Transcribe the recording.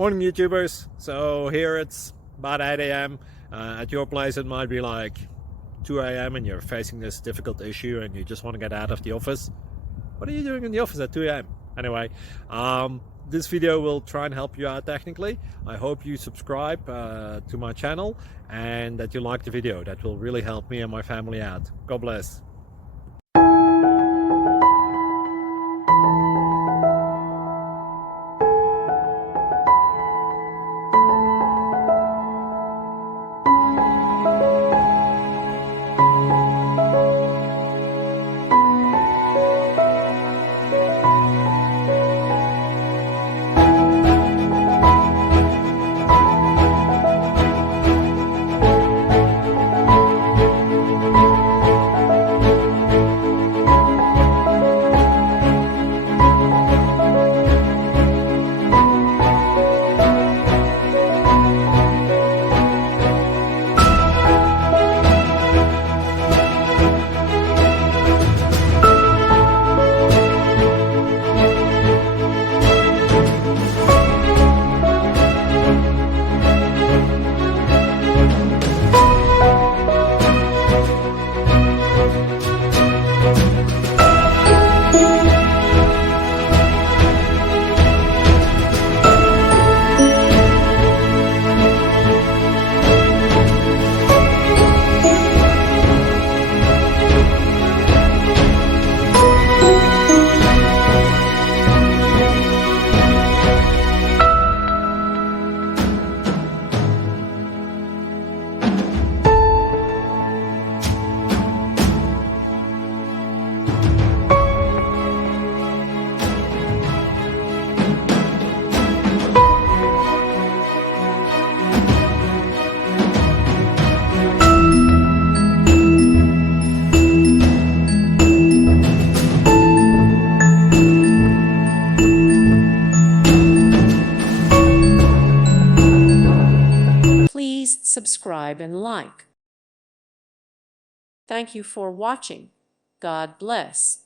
Morning YouTubers. So here it's about 8 a.m. At your place it might be like 2 a.m. and you're facing this difficult issue and you just want to get out of the office. What are you doing in the office at 2 a.m.? Anyway, this video will try and help you out technically. I hope you subscribe to my channel and that you like the video. That will really help me and my family out. God bless. Please subscribe and like. Thank you for watching. God bless.